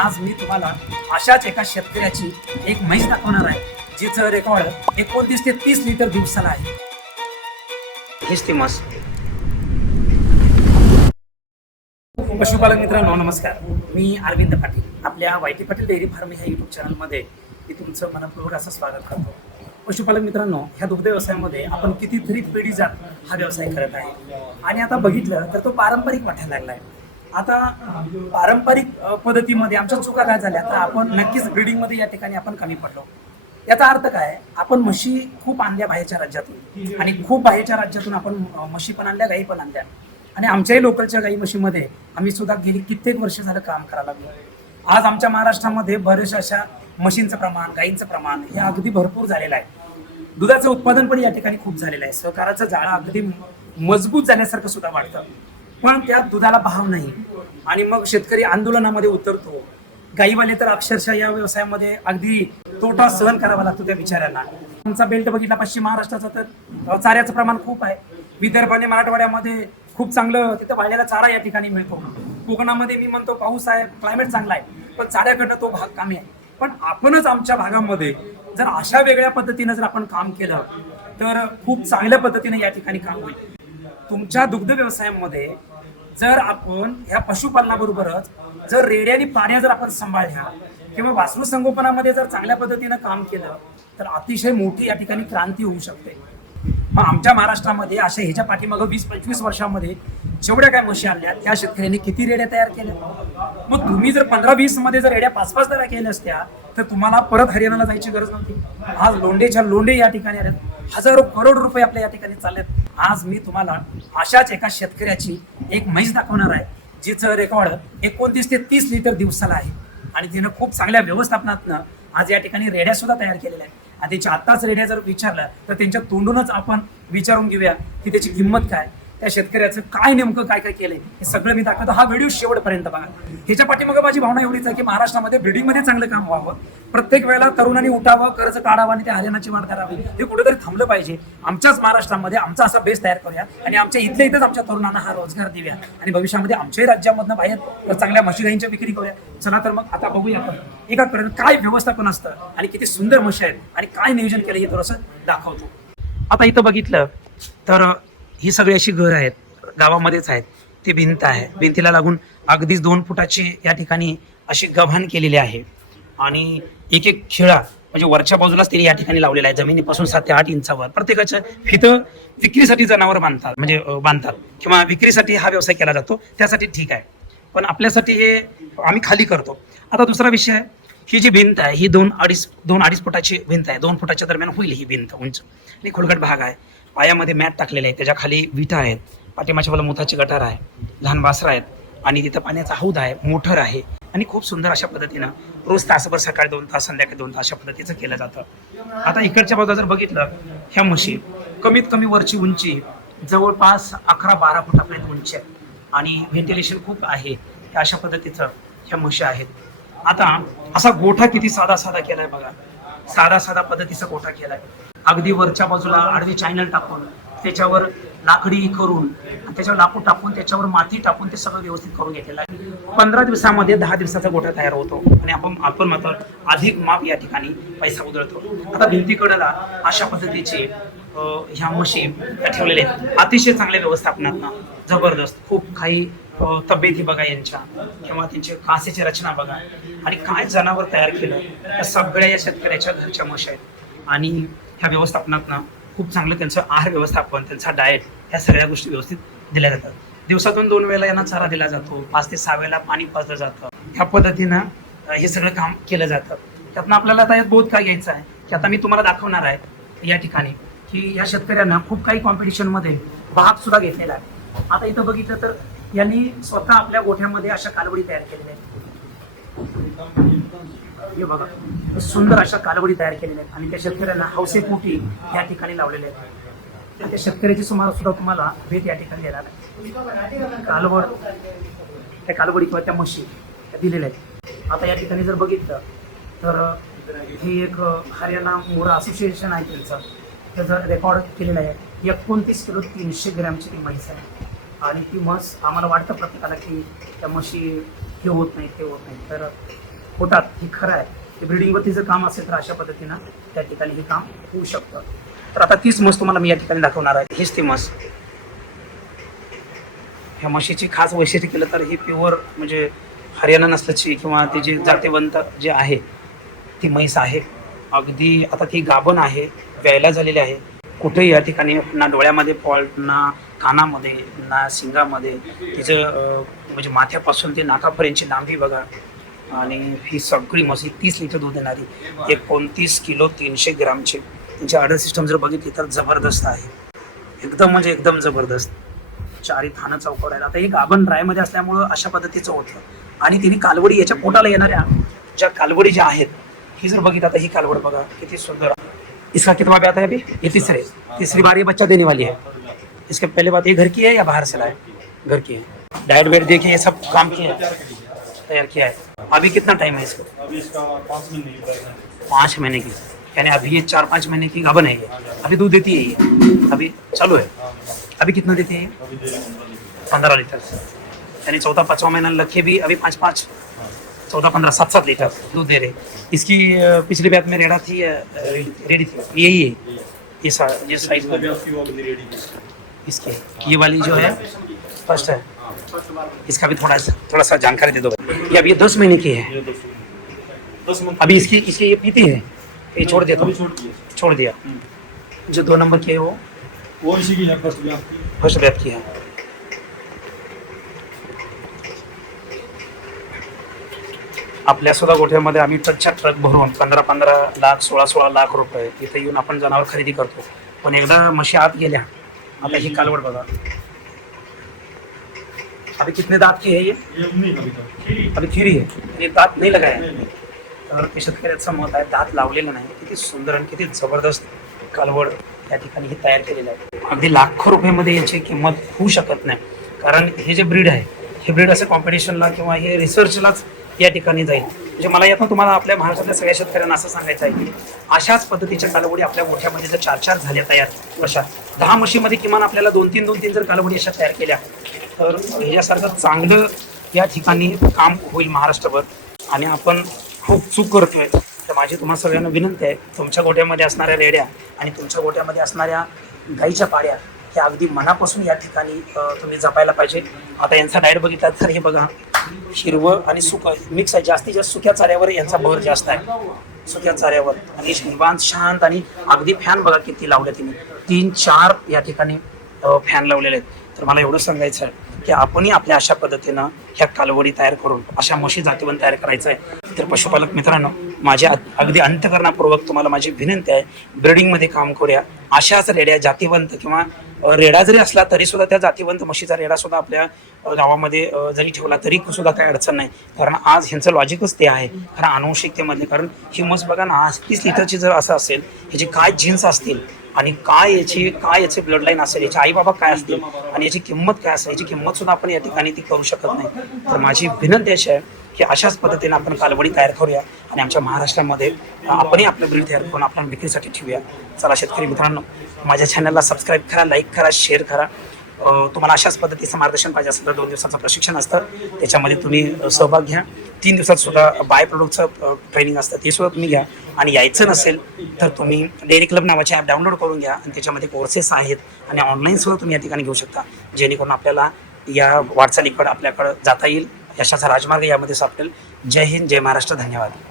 आज मी तुम्हाला अशाच एका शेतकऱ्याची एक म्हैस दाखवणार आहे जिचं रेकॉर्ड एकोणतीस ते तीस लिटर दिवसाला आहे. हेच ती म्हस पशुपालक मित्रांनो नमस्कार. मी अरविंद पाटील आपल्या वायटी पाटील डेअरी फार्म ह्या युट्यूब चॅनलमध्ये मी तुमचं मनपूर्वक असं स्वागत करतो. पशुपालक मित्रांनो ह्या दुग्ध व्यवसायामध्ये आपण कितीतरी पिढी जात हा व्यवसाय करत आहे. आणि आता बघितलं तर तो पारंपरिक वाटायला लागलाय. आता पारंपरिक पद्धतीमध्ये आमच्या चुका काय झाल्या? तर आपण नक्कीच ब्रिडिंगमध्ये या ठिकाणी आपण कमी पडलो. याचा अर्थ काय? आपण म्हशी खूप आणल्या बाहेरच्या राज्यातून. आणि खूप बाहेरच्या राज्यातून आपण म्हशी पण आणल्या गाई पण आणल्या. आणि आमच्याही लोकलच्या गाई म्हशीमध्ये आम्ही सुद्धा गेली कित्येक वर्ष झालं काम करायला लागलो. आज आमच्या महाराष्ट्रामध्ये बऱ्याचशा अशा म्हशींचं प्रमाण गाईंचं प्रमाण हे अगदी भरपूर झालेलं आहे. दुधाचं उत्पादन पण या ठिकाणी खूप झालेलं आहे. सहकाराचं जाळं अगदी मजबूत झाल्यासारखं सुद्धा वाटतं पण त्या दुधाला भाव नाही. आणि मग शेतकरी आंदोलनामध्ये उतरतो. गाईवाले तर अक्षरशः या व्यवसायामध्ये अगदी तोटा सहन करावा लागतो त्या बिचाऱ्यांना. तुमचा बेल्ट बघितला पश्चिम महाराष्ट्राचा तर चाऱ्याचं प्रमाण खूप आहे. विदर्भ आणि मराठवाड्यामध्ये खूप चांगलं तिथं वाढलेला चारा या ठिकाणी मिळतो. कोकणामध्ये मी म्हणतो पाऊस आहे क्लायमेट चांगला आहे पण चाऱ्याकडनं तो भाग कमी आहे. पण आपणच आमच्या भागामध्ये जर अशा वेगळ्या पद्धतीनं जर आपण काम केलं तर खूप चांगल्या पद्धतीने या ठिकाणी काम होईल. तुमच्या दुग्ध व्यवसायामध्ये जर आपण ह्या पशुपालनाबरोबरच जर रेड्या आणि पाण्या जर आपण सांभाळल्या किंवा वासरू संगोपनामध्ये जर चांगल्या पद्धतीनं काम केलं तर अतिशय मोठी या ठिकाणी क्रांती होऊ शकते. मग आमच्या महाराष्ट्रामध्ये अशा ह्याच्या पाठीमागं वीस पंचवीस वर्षामध्ये जेवढ्या काय म्हशी आणल्या त्या शेतकऱ्यांनी किती रेड्या तयार केल्या? मग तुम्ही जर पंधरा वीसमध्ये जर रेड्या पाच पाच तयार केल्या असत्या तर तुम्हाला परत हरियाणाला जायची गरज नव्हती. आज लोंडेच्या लोंडे या ठिकाणी आल्यात. हजारो करोड रुपये आपल्या या ठिकाणी चाललेत आज मी तुम्हाला अशाच एका शेतकऱ्याची एक म्हैस दाखवणार आहे जिचं रेकॉर्ड एकोणतीस ते तीस लिटर दिवसाला आहे. आणि तिनं खूप चांगल्या व्यवस्थापनातनं आज या ठिकाणी रेड्या सुद्धा तयार केलेल्या आहेत. आणि त्याच्या आत्ताच रेड्या जर विचारलं तर त्यांच्या तोंडूनच आपण विचारून घेऊया की त्याची किंमत काय. त्या शेतकऱ्याचं काय नेमकं काय काय केलंय? हे सगळं मी दाखवतो. हा व्हिडिओ शेवटपर्यंत बघा. ह्याच्या पाठीमागं माझी भावना एवढीच आहे की महाराष्ट्रामध्ये ब्रिडिंगमध्ये चांगलं काम व्हावं. प्रत्येक वेळेला तरुणांनी उठावं कर्ज काढावं आणि त्या हरियाणाची वाढ करावी. हे कुठेतरी थांबलं पाहिजे. आमच्याच महाराष्ट्रामध्ये आमचा असा बेस तयार करूया आणि आमच्या इथल्या इथेच आमच्या तरुणांना हा रोजगार देऊया. आणि भविष्यामध्ये आमच्याही राज्यामधनं बाहेर तर चांगल्या म्हशी विक्री करूया. चला तर मग आता बघूया आपण. एकाकडे काय व्यवस्थापन असतं आणि किती सुंदर म्हशी आहेत आणि काय नियोजन केलं हे थोडंसं दाखवतो. आता इथं बघितलं तर ही सगळी अशी घर आहेत गावामध्येच आहेत. ती भिंत आहे. भिंतीला लागून अगदीच दोन फुटाची या ठिकाणी अशी गव्हाण केलेली आहे. आणि एक एक खिळा म्हणजे वरच्या बाजूलाच त्यांनी या ठिकाणी लावलेला आहे. जमिनीपासून सात ते आठ इंचावर. प्रत्येकाचं फितं विक्रीसाठी जनावर बांधतात म्हणजे बांधतात. किंवा विक्रीसाठी हा व्यवसाय केला जातो. त्यासाठी ठीक आहे. पण आपल्यासाठी हे आम्ही खाली करतो. आता दुसरा विषय आहे. ही जी भिंत आहे ही दोन अडीच दोन अडीच फुटाची भिंत आहे. दोन फुटाच्या दरम्यान होईल ही भिंत उंच. आणि खोलगट भाग आहे. पायामध्ये मॅट टाकलेले आहे त्याच्याखाली विटा आहेत. पाठीमाच्या बाजूला मुताची गटार आहे. लहान वासरा आहेत. आणि तिथं पाण्याचा हौद आहे. मोठर आहे. आणि खूप सुंदर अशा पद्धतीनं रोज तासभर सकाळी दोन तास संध्याकाळी दोन तास अशा पद्धतीचं केलं जातं. आता इकडच्या बाजूला जर बघितलं ह्या म्हशी कमीत कमी वरची उंची जवळपास अकरा बारा फुटापर्यंत उंची आहे. आणि व्हेंटिलेशन खूप आहे. अशा पद्धतीचं ह्या म्हशी आहेत. आता असा गोठा किती साधा साधा केलाय बघा. साधा साधा पद्धतीचा गोठा केलाय. अगदी वरच्या बाजूला आडवी चॅनल टाकून त्याच्यावर लाकडी करून त्याच्यावर लाकूड टाकून त्याच्यावर माती टाकून ते सगळं व्यवस्थित करून घेतलेलं आहे. पंधरा दिवसामध्ये दहा दिवसाचा गोठा तयार होतो आणि आपण आपण मात्र अधिक माप या ठिकाणी पैसा उधळतो. आता भिंतीकडला अशा पद्धतीचे ह्या मशीन ठेवलेल्या आहेत. अतिशय चांगल्या व्यवस्थापनात जबरदस्त. खूप काही तब्येती बघा यांच्या किंवा त्यांची कासेची रचना बघा. आणि काय जनावर तयार केलं त्या सगळ्या या शेतकऱ्याच्या घरच्या मशा आहेत. आणि ह्या व्यवस्थापनातनं खूप चांगलं त्यांचं आहार व्यवस्थापन त्यांचा डाएट ह्या सगळ्या गोष्टी व्यवस्थित दिल्या जातात. दिवसातून दोन वेळेला यांना चारा दिला जातो पाच ते सहा वेळेला पाणी पाजलं जातं. ह्या पद्धतीनं हे सगळं काम केलं जातं. त्यातनं आपल्याला आता यात बोध काय घ्यायचा आहे की आता मी तुम्हाला दाखवणार आहे या ठिकाणी की या शेतकऱ्यांना खूप काही कॉम्पिटिशनमध्ये भाग सुद्धा घेतलेला आहे. आता इथं बघितलं तर यांनी स्वतः आपल्या गोठ्यामध्ये अशा कालवडी तयार केलेल्या आहेत. हे बघा सुंदर अशा कालवडी तयार केलेल्या आहेत. आणि त्या शेतकऱ्यांना हौसेपोटी या ठिकाणी लावलेल्या आहेत. तर त्या शेतकऱ्याची सुमार सुद्धा तुम्हाला भेट या ठिकाणी देणार आहे कालवड त्या कालवडी किंवा त्या म्हशी त्या दिलेल्या आहेत. आता या ठिकाणी जर बघितलं तर हे एक हरियाणा मोरा असोसिएशन आहे त्यांचं त्याचं रेकॉर्ड केलेलं आहे. एकोणतीस किलो तीनशे ग्रॅमची ती म्हैस आहे. आणि ती म्हस आम्हाला वाटतं प्रत्येकाला की त्या म्हशी हे होत नाही ते होत नाही तर होतात हे खरं आहे. ब्रिडिंगवरतीचं काम असेल तर अशा पद्धतीनं त्या ठिकाणी हे काम होऊ शकतं. तर आता तीच म्हस तुम्हाला मी या ठिकाणी दाखवणार आहे. हीच ती म्हस. ह्या म्हशीची खास वैशिष्ट्य केलं तर ही प्युअर म्हणजे हरियाणा नसल्याची किंवा ती जी जातीवंत जे आहे ती म्हैस आहे. अगदी आता ती गाभण आहे व्यायला झालेली आहे. कुठेही या ठिकाणी ना डोळ्यामध्ये फॉल्ट ना कानामध्ये ना शिंगामध्ये तिचं म्हणजे माथ्यापासून ते नाकापर्यंतची लांबी बघा. आणि ही सगळी म्हशी तीस लिटर दूध देणारी एकोणतीस किलो तीनशे ग्रामचे. त्यांची ऑर्डर सिस्टम जर बघितली तर जबरदस्त आहे. एकदम म्हणजे एकदम जबरदस्त. चारी थानं चौकड आहे आता हे गाभण ड्रायमध्ये असल्यामुळं अशा पद्धतीचं होतं. आणि तिने कालवडी याच्या पोटाला येणाऱ्या ज्या कालवडी ज्या आहेत ही जर बघितलं आता ही कालवड बघा किती सुंदर. इसका कितवा ब्यात है अभी? ये तीसरे. तीसरी बारी बच्चा देने वाली है इसके पहले बात ये घर की है या बाहर से लाए? घर की है। डाइट वेट देखिए ये सब काम किया है। तैयार किया है। अभी कितना टाइम है इसको? पाँच महीने की की। यानी अभी ये चार पाँच महीने की गाभन है ये। अभी दूध देती है ये। अभी चालू है। अभी कितना देती है पंद्रह लीटर। यानी चौथा पाँचवा महीना लगे भी अभी पाँच पाँच। चौदह पंद्रह सात सात लीटर दूध दे रहे। इसकी पिछली बैत में रेड़ा थी रेडी थी। यही है। ये साइज़ इसकी। ये वाली जो है फ़र्स्ट है। इसका भी थोड़ा सा थोड़ा सा जानकारी दे दो ये अभी ये दस महीने की है। अभी इसकी इसकी ये पीती है? ये छोड़ दिया तो? छोड़ दिया। जो दो नंबर की है वो? वो इसी की है फ़र्स्ट भी आपकी फ़र्स्ट बैत की है। आपल्या सुद्धा गोठ्यामध्ये आम्ही ट्रकच्या ट्रक भरून पंधरा पंधरा लाख सोळा सोळा लाख रुपये इथे येऊन आपण जनावर खरेदी करतो. पण एकदा म्हशी आत गेल्या आता ही कालवड बघा. अभी कितने दांत की है ये? अभी खिरी है. ये दांत नाही लगाया नहीं तर ते शेतकऱ्याचं मत आहे. दात लावलेलं नाही. किती सुंदर आणि किती जबरदस्त कालवड त्या ठिकाणी हे तयार केलेलं आहे. अगदी लाखो रुपयामध्ये याची किंमत होऊ शकत नाही. कारण हे जे ब्रीड आहे हे ब्रीड असं कॉम्पिटिशनला किंवा हे रिसर्चलाच या ठिकाणी जाईल. म्हणजे मला यातून तुम्हाला आपल्या महाराष्ट्रातल्या सगळ्या शेतकऱ्यांना असं सांगायचं आहे की अशाच पद्धतीच्या कालवडी आपल्या मोठ्यामध्ये जर चार चार झाल्या तयार वर्षात दहा म्हशीमध्ये किमान आपल्याला दोन तीन दोन तीन जर कालवडी अशा तयार केल्या तर ह्यासारखं चांगलं या ठिकाणी काम होईल महाराष्ट्रभर. आणि आपण खूप चूक करतोय. तर माझी तुम्हाला सगळ्यांना विनंती आहे तुमच्या गोट्यामध्ये असणाऱ्या रेड्या आणि तुमच्या गोट्यामध्ये असणाऱ्या गाईच्या पाड्या ह्या अगदी मनापासून या ठिकाणी तुम्ही जपायला पाहिजे. आता यांचा डायट बघितला तर हे बघा हिरवं आणि सुकं मिक्स आहे. जास्तीत जास्त सुक्या चाऱ्यावर यांचा भर जास्त आहे. सुक्या चाऱ्यावर. आणि निवांत शांत आणि अगदी फॅन बघा किती लावले तिने. तीन चार या ठिकाणी फॅन लावलेले आहेत. तर मला एवढं सांगायचं आहे की आपणही आपल्या अशा पद्धतीनं ह्या कालवडी तयार करून अशा म्हशी जातीवन तयार करायचं आहे. तर पशुपालक मित्रांनो माझ्या अगदी अंतकरणापूर्वक तुम्हाला माझी विनंती आहे ब्रिडिंगमध्ये काम करूया. अशाच रेड्या जातीवंत किंवा रेडा जरी असला तरी सुद्धा त्या जातीवंत म्हशीचा रेडा सुद्धा आपल्या गावामध्ये जरी ठेवला तरी सुद्धा काही अडचण नाही. कारण आज ह्यांचं लॉजिकच ते आहे. कारण अनुवंशिकतेमध्ये कारण ही म्हस बघा ना आज तीस लिटरची जर असं असेल ह्याची काय जीन्स असतील आणि काय याची काय याचे ब्लड लाईन असेल याचे आई बाबा काय असतील आणि याची किंमत काय असेल याची किंमत सुद्धा आपण या ठिकाणी ती करू शकत नाही. तर माझी विनंती अशी आहे की अशाच पद्धतीने आपण कालवडी तयार करूया आणि आमच्या महाराष्ट्रामध्ये आपणही आपलं ब्रीड तयार करून आपण विक्रीसाठी ठेवूया. चला शेतकरी मित्रांनो माझ्या चॅनलला सबस्क्राईब करा लाईक करा शेअर करा. तुम्हाला अशाच पद्धतीचं मार्गदर्शन पाहिजे असेल तर दोन दिवसाचं प्रशिक्षण असतं. त्याच्यामध्ये तुम्ही सहभाग घ्या. तीन दिवसात सुद्धा बाय प्रोडक्टचं ट्रेनिंग असतं ते सुद्धा तुम्ही घ्या. आणि यायचं नसेल तर तुम्ही डेअरी क्लब नावाचे ॲप डाउनलोड करून घ्या. आणि त्याच्यामध्ये कोर्सेस आहेत आणि ऑनलाईन सुद्धा तुम्ही या ठिकाणी घेऊ शकता. जेणेकरून आपल्याला या वाटचालीकडं आपल्याकडं जाता येईल. यशाचा राजमार्ग यामध्ये सापडेल. जय हिंद जय महाराष्ट्र धन्यवाद.